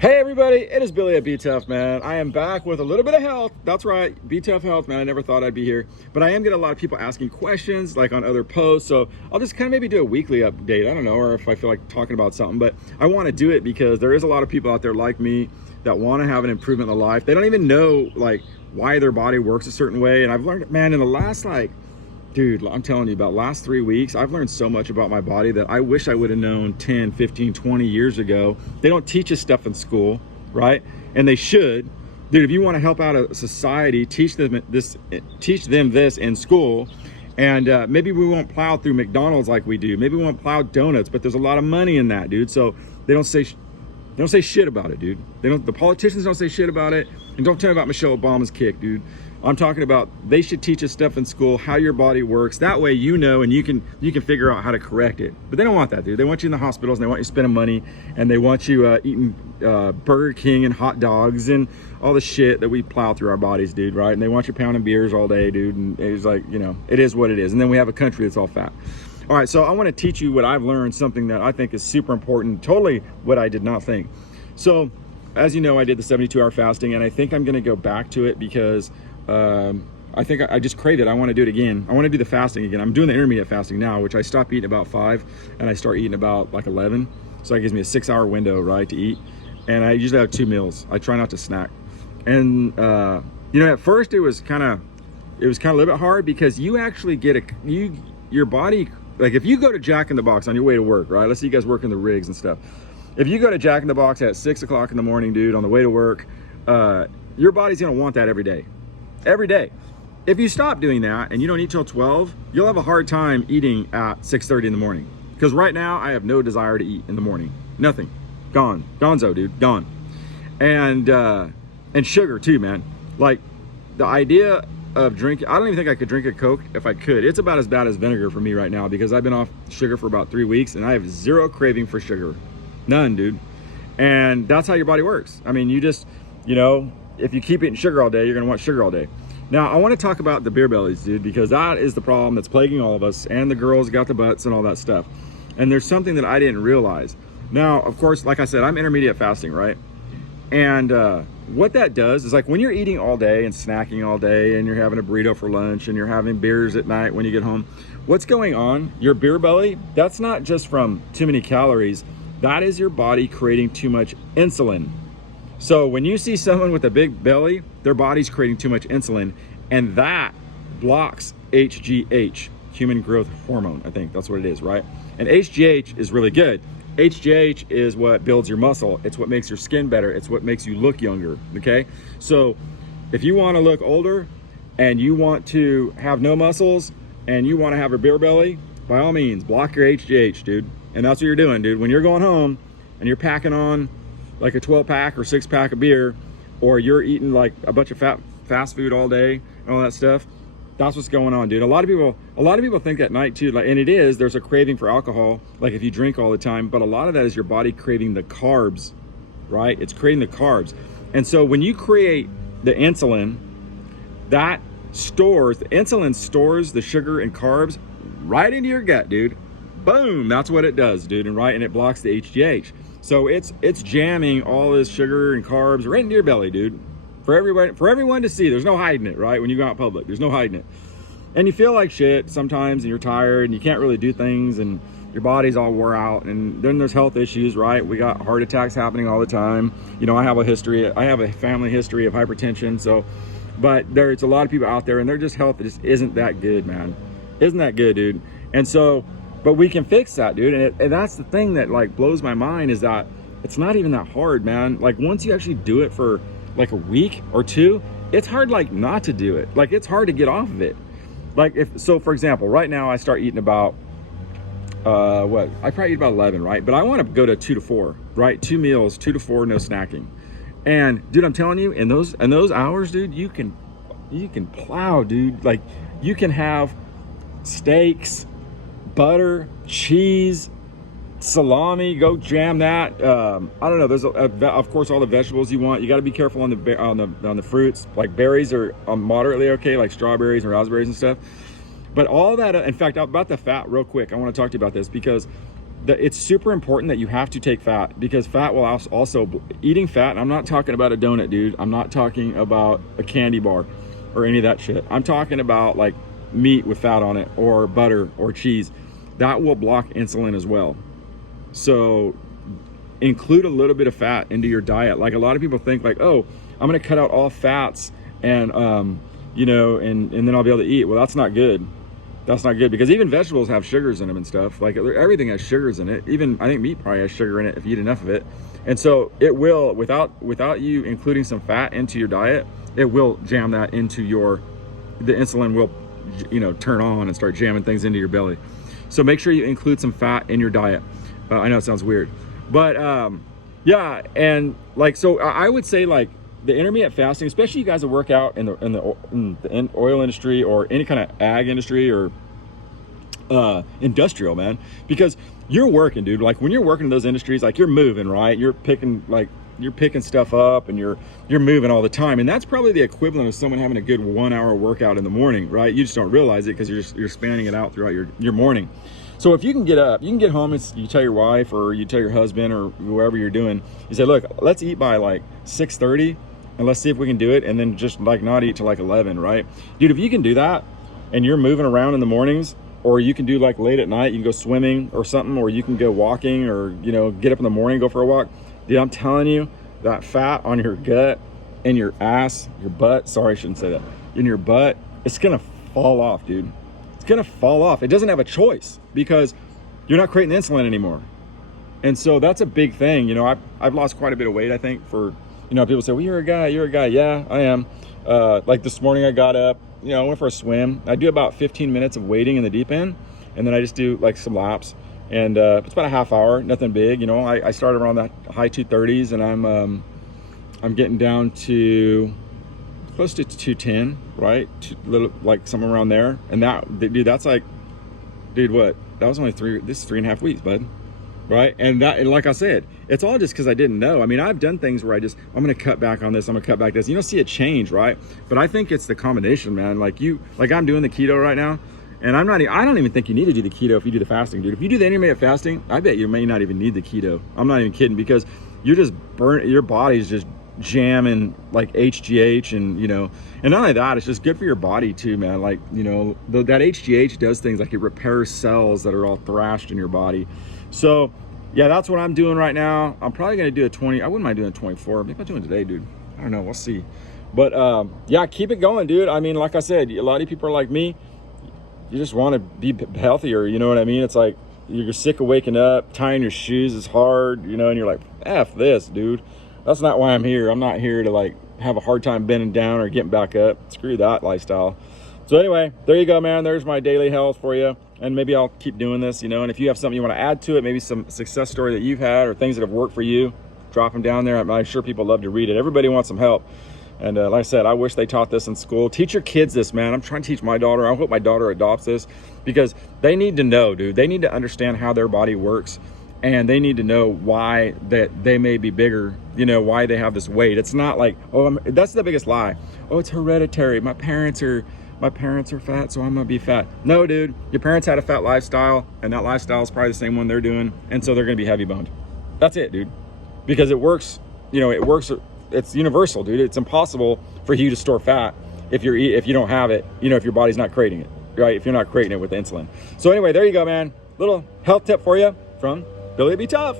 Hey everybody, it is Billy at Btuff, man. I am back with a little bit of health. That's right, Btuff Health, man. I never thought I'd be here, but I am getting a lot of people asking questions like on other posts. So I'll just kind of maybe do a weekly update. I don't know, or if I feel like talking about something, but I want to do it because there is a lot of people out there like me that want to have an improvement in life. They don't even know like why their body works a certain way. And I've learned, man, in the last dude, I'm telling you, about last 3 weeks, I've learned so much about my body that I wish I would have known 10, 15, 20 years ago. They don't teach us stuff in school, right? And they should. Dude, if you want to help out a society, teach them this in school. And maybe we won't plow through McDonald's like we do. Maybe we won't plow donuts, but there's a lot of money in that, dude. So they don't say shit about it, dude. The politicians don't say shit about it. And don't tell me about Michelle Obama's kick, dude. I'm talking about they should teach us stuff in school, how your body works. That way you know and you can figure out how to correct it. But they don't want that, dude. They want you in the hospitals and they want you spending money and they want you eating Burger King and hot dogs and all the shit that we plow through our bodies, dude, right? And they want you pounding beers all day, dude. And it's like, you know, it is what it is. And then we have a country that's all fat. All right, so I want to teach you what I've learned, something that I think is super important, totally what I did not think. So, as you know, I did the 72-hour fasting, and I think I'm going to go back to it because I think I just crave it. I want to do it again. I want to do the fasting again. I'm doing the intermediate fasting now, which I stop eating about 5 and I start eating about like 11. So that gives me a 6-hour window, right, to eat. And I usually have 2 meals. I try not to snack. And you know, at first it was kind of a little bit hard because you actually get your body, like if you go to Jack in the Box on your way to work, right? Let's say you guys work in the rigs and stuff. If you go to Jack in the Box at 6 o'clock in the morning, dude, on the way to work, your body's gonna want that every day. Every day. If you stop doing that and you don't eat till 12, you'll have a hard time eating at 6:30 in the morning. Because right now I have no desire to eat in the morning. Nothing. Gone. Gonzo, dude. Gone. And sugar too, man. Like the idea of drinking, I don't even think I could drink a Coke if I could. It's about as bad as vinegar for me right now because I've been off sugar for about 3 weeks and I have zero craving for sugar. None, dude. And that's how your body works. I mean, you just, you know, if you keep eating sugar all day, you're gonna want sugar all day. Now, I wanna talk about the beer bellies, dude, because that is the problem that's plaguing all of us, and the girls got the butts and all that stuff. And there's something that I didn't realize. Now, of course, like I said, I'm intermediate fasting, right? And what that does is like when you're eating all day and snacking all day and you're having a burrito for lunch and you're having beers at night when you get home, what's going on? Your beer belly, that's not just from too many calories, that is your body creating too much insulin. So when you see someone with a big belly, their body's creating too much insulin, and that blocks HGH, human growth hormone. I think that's what it is, right? And HGH is really good. HGH is what builds your muscle. It's what makes your skin better. It's what makes you look younger, okay? So if you want to look older and you want to have no muscles and you want to have a beer belly, by all means, block your HGH, dude. And that's what you're doing, dude. When you're going home and you're packing on like a 12-pack or 6-pack of beer, or you're eating like a bunch of fast food all day and all that stuff, that's what's going on, dude. A lot of people think at night too, like, and it is, there's a craving for alcohol, like if you drink all the time, but a lot of that is your body craving the carbs, right? It's creating the carbs. And so when you create the insulin, the insulin stores the sugar and carbs right into your gut, dude. Boom, that's what it does, dude, and it blocks the HGH. So it's jamming all this sugar and carbs right into your belly, dude. For everyone to see. There's no hiding it, right? When you go out in public, there's no hiding it. And you feel like shit sometimes and you're tired and you can't really do things and your body's all wore out, and then there's health issues, right? We got heart attacks happening all the time. You know, I have a family history of hypertension, so but there's a lot of people out there and their just health just isn't that good, man. Isn't that good, dude? And so, but we can fix that, dude. And that's the thing that like blows my mind, is that it's not even that hard, man. Like once you actually do it for like a week or two, it's hard like not to do it. Like it's hard to get off of it. Like so for example, right now I start eating about, I probably eat about 11, right? But I want to go to 2 to 4, right? 2 meals, 2 to 4, no snacking. And dude, I'm telling you, in those hours, dude, you can plow, dude. Like you can have steaks, butter, cheese, salami, go jam that. I don't know, there's of course all the vegetables you want. You got to be careful on the fruits. Like berries are moderately okay, like strawberries and raspberries and stuff. But all that, in fact, about the fat real quick, I want to talk to you about this because it's super important that you have to take fat, because fat will also eating fat. And I'm not talking about a donut, dude. I'm not talking about a candy bar or any of that shit. I'm talking about like meat with fat on it, or butter or cheese. That will block insulin as well. So include a little bit of fat into your diet. Like a lot of people think like, oh, I'm going to cut out all fats and you know, and then I'll be able to eat. Well, that's not good. That's not good, because even vegetables have sugars in them and stuff. Like everything has sugars in it. Even I think meat probably has sugar in it if you eat enough of it. And so it will, without you including some fat into your diet, it will jam that into the insulin will, you know, turn on and start jamming things into your belly. So make sure you include some fat in your diet. I know it sounds weird, but yeah. And like, so I would say like the intermittent fasting, especially you guys that work out in the oil industry or any kind of ag industry or industrial, man, because you're working, dude. Like when you're working in those industries, like you're moving, right? You're picking stuff up and you're moving all the time. And that's probably the equivalent of someone having a good 1 hour workout in the morning, right? You just don't realize it because you're spanning it out throughout your morning. So if you can get up, you can get home and you tell your wife or you tell your husband or whoever you're doing, you say, look, let's eat by like 6:30 and let's see if we can do it. And then just like not eat till like 11, right? Dude, if you can do that and you're moving around in the mornings, or you can do like late at night, you can go swimming or something, or you can go walking, or, you know, get up in the morning, go for a walk. Dude, I'm telling you, that fat on your gut and your ass, your butt, sorry, I shouldn't say that, in your butt, it's gonna fall off, dude. It's gonna fall off. It doesn't have a choice because you're not creating insulin anymore. And so that's a big thing. You know, I've lost quite a bit of weight, I think, for, you know, people say, well, you're a guy. Yeah, I am. Like this morning I got up, you know, I went for a swim. I do about 15 minutes of wading in the deep end, and then I just do like some laps, and it's about a half hour, nothing big. You know, I started around the high 230s, and I'm getting down to close to 210, right? Little, like somewhere around there. And that, dude, that's like, dude, what? That was only this is 3.5 weeks, bud. Right? And like I said, it's all just because I didn't know. I mean, I've done things where I'm going to cut back on this. I'm going to cut back this. You don't see a change, right? But I think it's the combination, man. Like I'm doing the keto right now, and I don't even think you need to do the keto if you do the fasting, dude. If you do the intermittent fasting, I bet you may not even need the keto. I'm not even kidding, because you're just your body's just jamming like HGH, and, you know, and not only that, it's just good for your body too, man. Like, you know, that HGH does things like it repairs cells that are all thrashed in your body. So yeah, that's what I'm doing right now. I'm probably gonna do a 20. I wouldn't mind doing a 24. Maybe I'll do it today, dude. I don't know, we'll see. But yeah, keep it going, dude. I mean, like I said, a lot of people are like me. You just want to be healthier, you know what I mean? It's like you're sick of waking up, tying your shoes is hard, you know, and you're like, F this, dude. That's not why I'm here. I'm not here to like have a hard time bending down or getting back up. Screw that lifestyle. So anyway, there you go, man. There's my daily health for you. And maybe I'll keep doing this, you know, and if you have something you want to add to it, maybe some success story that you've had or things that have worked for you, drop them down there. I'm sure people love to read it. Everybody wants some help. And like I said, I wish they taught this in school. Teach your kids this, man. I'm trying to teach my daughter. I hope my daughter adopts this, because they need to know, dude. They need to understand how their body works, and they need to know why that they may be bigger, you know, why they have this weight. It's not like, oh, that's the biggest lie. Oh, it's hereditary. My parents are fat, so I'm gonna be fat. No, dude, your parents had a fat lifestyle, and that lifestyle is probably the same one they're doing, and so they're gonna be heavy boned. That's it, dude. Because it works, you know, it works. It's universal, dude. It's impossible for you to store fat if you don't have it, you know, if your body's not creating it, right? If you're not creating it with insulin. So anyway, there you go, man. Little health tip for you from Billy Btuff.